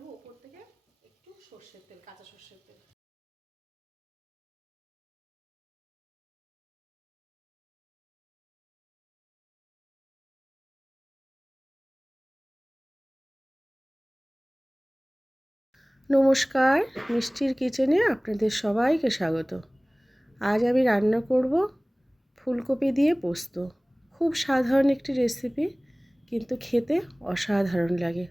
দেবো ওপর থেকে একটু সর্ষের তেল, কাঁচা সর্ষের তেল। নমস্কার, মিষ্টির কিচেনে আপনাদের সবাইকে স্বাগত। আজ আমি রান্না করব ফুলকপি দিয়ে পোস্ত। খুব সাধারণ একটি রেসিপি, কিন্তু খেতে অসাধারণ লাগে।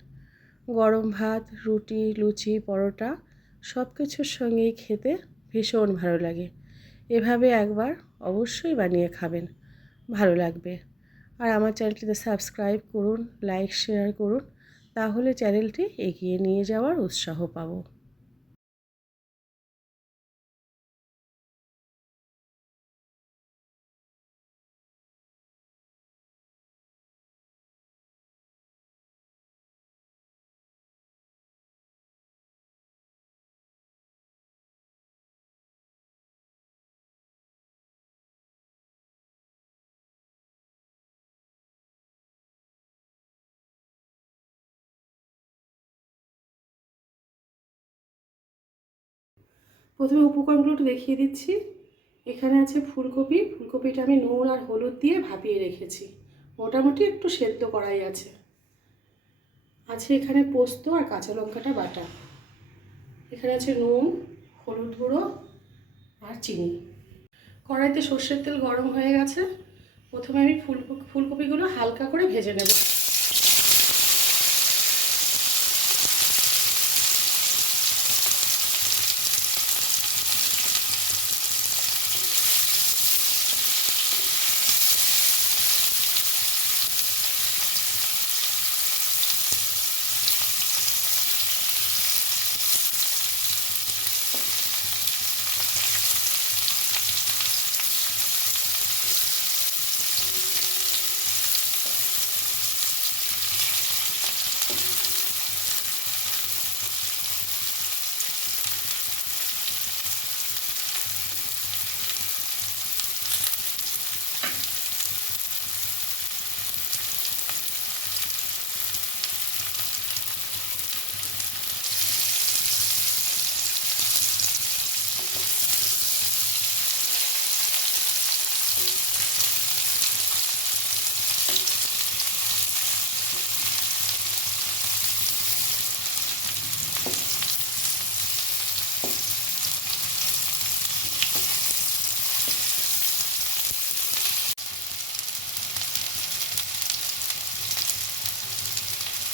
গরম ভাত, রুটি, লুচি, পরোটা সব কিছুর সঙ্গেই খেতে ভীষণ ভালো লাগে। এভাবে একবার অবশ্যই বানিয়ে খাবেন, ভালো লাগবে। আর আমার চ্যানেলটিতে সাবস্ক্রাইব করুন, লাইক শেয়ার করুন, তাহলে চ্যানেলটি এগিয়ে নিয়ে যাওয়ার উৎসাহ পাবো। প্রথমে উপকরণগুলো একটু দেখিয়ে দিচ্ছি। এখানে আছে ফুলকপি। ফুলকপিটা আমি নুন আর হলুদ দিয়ে ভাপিয়ে রেখেছি, মোটামুটি একটু সেদ্ধ করাই আছে। আছে এখানে পোস্ত আর কাঁচা লঙ্কাটা বাটা। এখানে আছে নুন, হলুদ গুঁড়ো আর চিনি। কড়াইতে সর্ষের তেল গরম হয়ে গেছে। প্রথমে আমি ফুলকপিগুলো হালকা করে ভেজে নেব।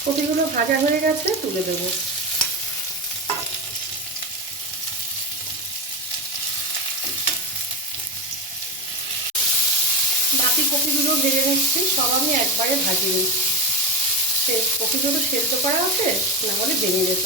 কপিগুলো ভাজা হয়ে গেছে, তুলে দেবো। বাকি কপিগুলো ভেজে নিচ্ছি, সব আমি একবারে ভাজিয়ে নিচ্ছি। কপিগুলো সেদ্ধ করা আছে, না হলে ভেঙে যেত।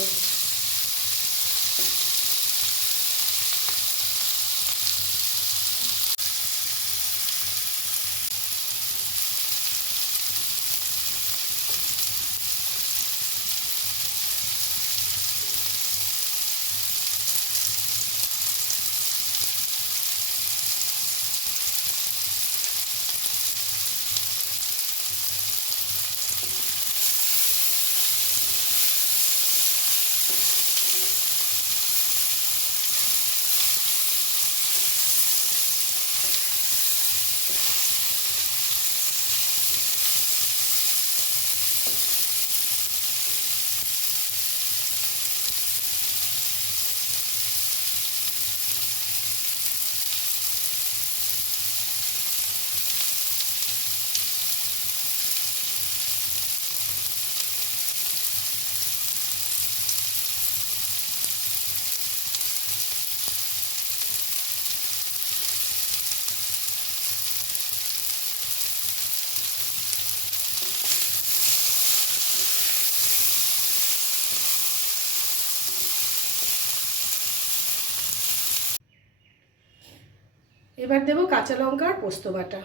এবার দেবো কাঁচা লঙ্কা আর পোস্ত বাটা।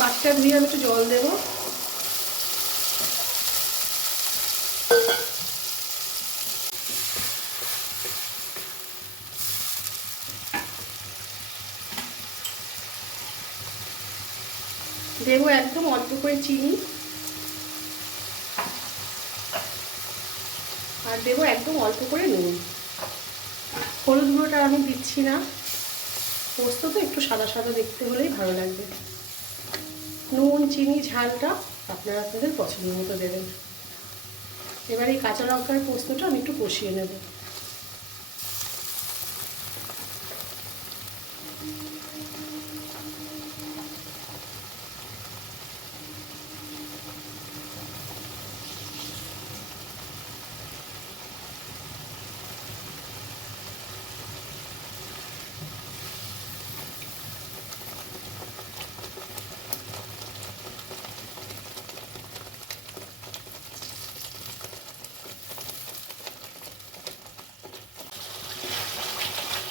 বাটটা ধুয়ে আমি একটু জল দেবো। দেবো একদম অল্প করে চিনি, আর দেবো একদম অল্প করে নুন। হলুদ গুঁড়োটা আমি দিচ্ছি না, পোস্ত তো একটু সাদা সাদা দেখতে হলেই ভালো লাগবে। নুন চিনি ঝালটা আপনারা আপনাদের পছন্দ মতো দেবেন। এবার এই কাঁচা লঙ্কার পোস্তটা আমি একটু কষিয়ে নেব।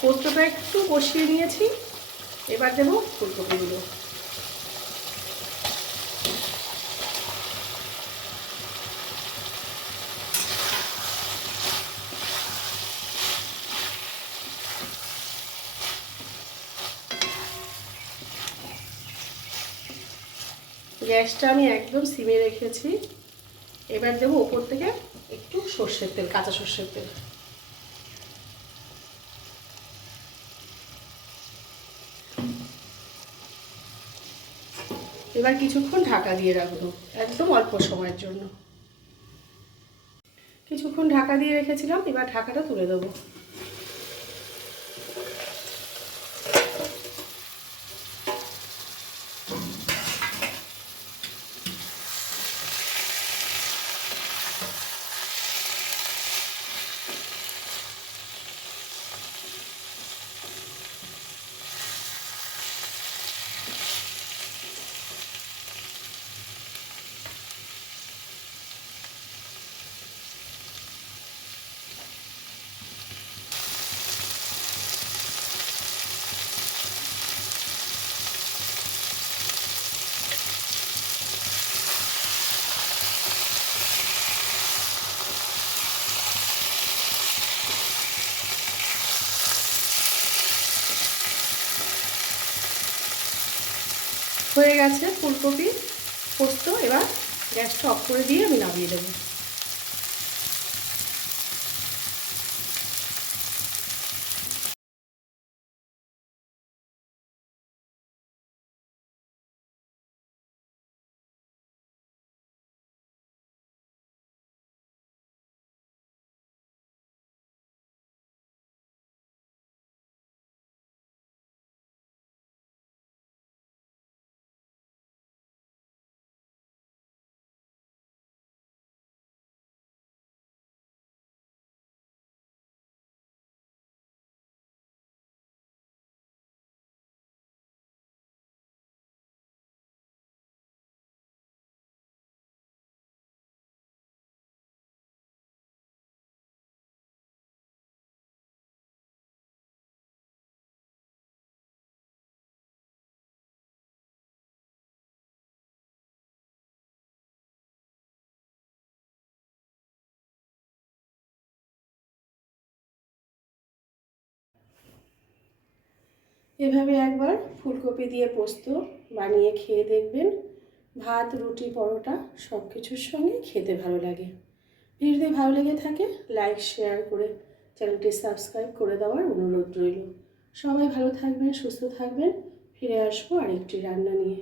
পোস্তটা একটু কষিয়ে নিয়েছি, এবার দেবো ফুলকপিগুলো। গ্যাসটা আমি একদম সিমে রেখেছি। এবার দেবো ওপর থেকে একটু সর্ষের তেল, কাঁচা সর্ষের তেল। এবার কিছুক্ষণ ঢাকা দিয়ে রাখবো, একদম অল্প সময়ের জন্য। কিছুক্ষণ ঢাকা দিয়ে রেখেছিলাম, এবার ঢাকাটা তুলে দেবো। হয়ে গেছে ফুলকপি পোস্ত। এবার গ্যাসটা অফ করে দিয়ে আমি নামিয়ে দেবো। এভাবে একবার ফুলকপি দিয়ে পোস্ত বানিয়ে খেয়ে দেখবেন। ভাত রুটি পরোটা সব কিছুর সঙ্গে খেতে ভালো লাগে। ভিডিওটি ভালো লেগে থাকে লাইক শেয়ার করে চ্যানেলটি সাবস্ক্রাইব করে দেওয়ার অনুরোধ রইল। সবাই ভালো থাকবেন, সুস্থ থাকবেন। ফিরে আসবো আরেকটি রান্না নিয়ে।